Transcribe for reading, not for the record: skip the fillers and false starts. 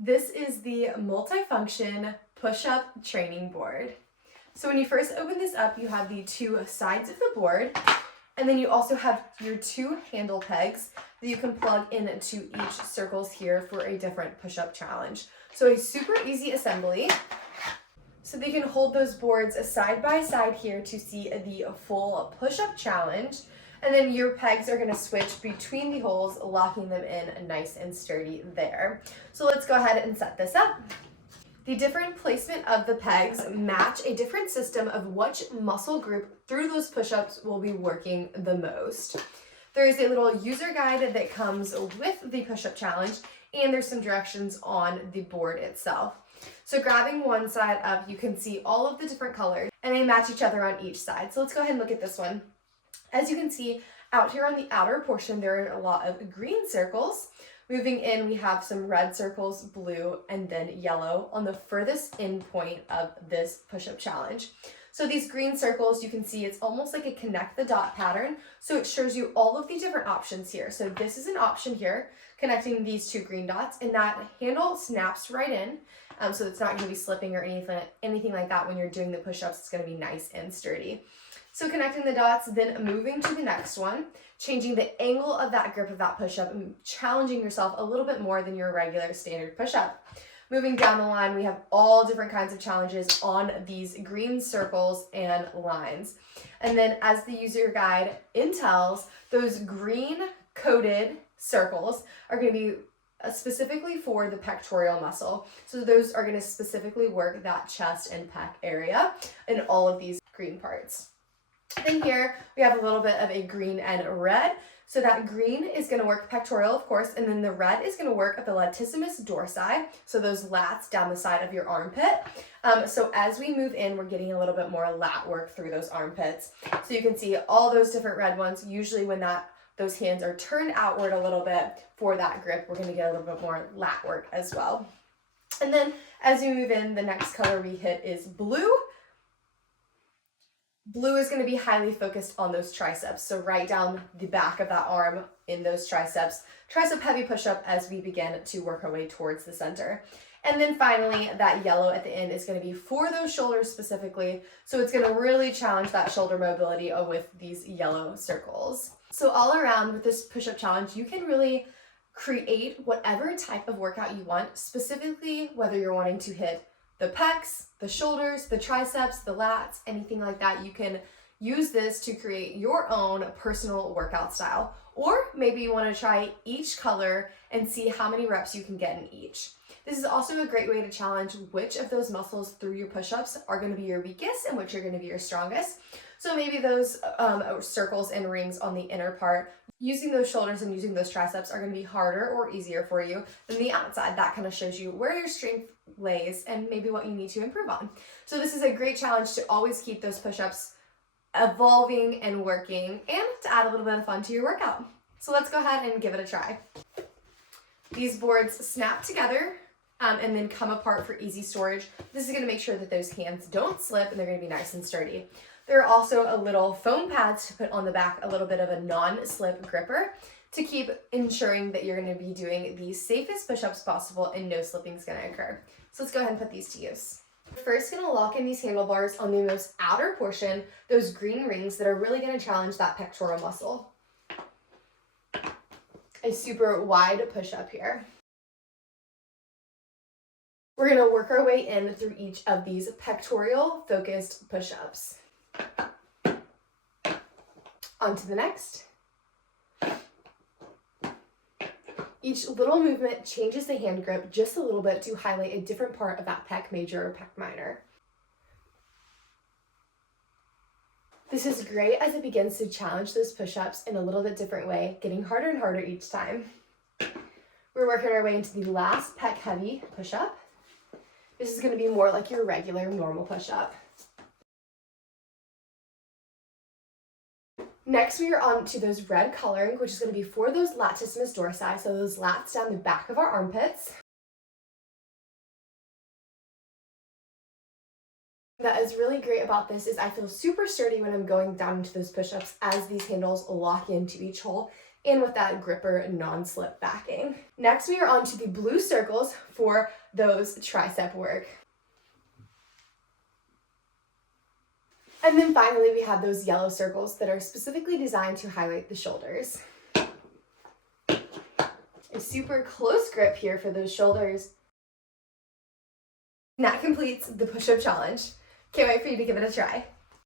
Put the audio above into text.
This is the multifunction push-up training board. So when you first open this up, you have the two sides of the board, and then you also have your two handle pegs that you can plug into each circles here for a different push-up challenge. So a super easy assembly. So they can hold those boards side by side here to see the full push-up challenge. And then your pegs are going to switch between the holes, locking them in nice and sturdy there. So let's go ahead and set this up. The different placement of the pegs match a different system of which muscle group through those push-ups will be working the most. There is a little user guide that comes with the push-up challenge, and there's some directions on the board itself. So grabbing one side up, you can see all of the different colors, and they match each other on each side. So let's go ahead and look at this one. As you can see, out here on the outer portion, there are a lot of green circles. Moving in, we have some red circles, blue, and then yellow on the furthest in point of this push-up challenge. So these green circles, you can see it's almost like a connect the dot pattern. So it shows you all of the different options here. So this is an option here, connecting these two green dots, and that handle snaps right in. So it's not going to be slipping or anything like that when you're doing the push-ups. It's going to be nice and sturdy. So connecting the dots, then moving to the next one, changing the angle of that grip of that push-up and challenging yourself a little bit more than your regular standard push-up. Moving down the line, we have all different kinds of challenges on these green circles and lines. And then as the user guide intells, those green coded circles are going to be specifically for the pectoral muscle. So those are going to specifically work that chest and pec area in all of these green parts. Then here we have a little bit of a green and red. So that green is going to work pectoral, of course, and then the red is going to work at the latissimus dorsi, so those lats down the side of your armpit. So as we move in, we're getting a little bit more lat work through those armpits. So you can see all those different red ones. Usually when those hands are turned outward a little bit for that grip, we're going to get a little bit more lat work as well. And then as we move in, the next color we hit is blue. Blue is going to be highly focused on those triceps, so right down the back of that arm in those triceps. Tricep heavy push-up as we begin to work our way towards the center. And then finally, that yellow at the end is going to be for those shoulders specifically, so it's going to really challenge that shoulder mobility with these yellow circles. So all around with this push-up challenge, you can really create whatever type of workout you want, specifically whether you're wanting to hit the pecs, the shoulders, the triceps, the lats, anything like that. You can use this to create your own personal workout style. Or maybe you want to try each color and see how many reps you can get in each. This is also a great way to challenge which of those muscles through your push-ups are going to be your weakest and which are going to be your strongest. So maybe those circles and rings on the inner part, using those shoulders and using those triceps are going to be harder or easier for you than the outside. That kind of shows you where your strength lays and maybe what you need to improve on. So this is a great challenge to always keep those push-ups evolving and working, and to add a little bit of fun to your workout. So let's go ahead and give it a try. These boards snap together and then come apart for easy storage. This is going to make sure that those hands don't slip and they're going to be nice and sturdy. There are also a little foam pads to put on the back, a little bit of a non-slip gripper to keep ensuring that you're going to be doing the safest push-ups possible and no slipping is going to occur. So let's go ahead and put these to use. We're first going to lock in these handlebars on the most outer portion, those green rings that are really going to challenge that pectoral muscle. A super wide push-up here. We're going to work our way in through each of these pectoral focused push-ups. On to the next. Each little movement changes the hand grip just a little bit to highlight a different part of that pec major or pec minor. This is great as it begins to challenge those push-ups in a little bit different way, getting harder and harder each time. We're working our way into the last pec heavy push-up. This is going to be more like your regular normal push-up. Next, we are on to those red coloring, which is going to be for those latissimus dorsi, so those lats down the back of our armpits. That is really great about this is I feel super sturdy when I'm going down into those push-ups as these handles lock into each hole, and with that gripper non-slip backing. Next, we are on to the blue circles for those tricep work. And then finally, we have those yellow circles that are specifically designed to highlight the shoulders. A super close grip here for those shoulders. And that completes the push-up challenge. Can't wait for you to give it a try.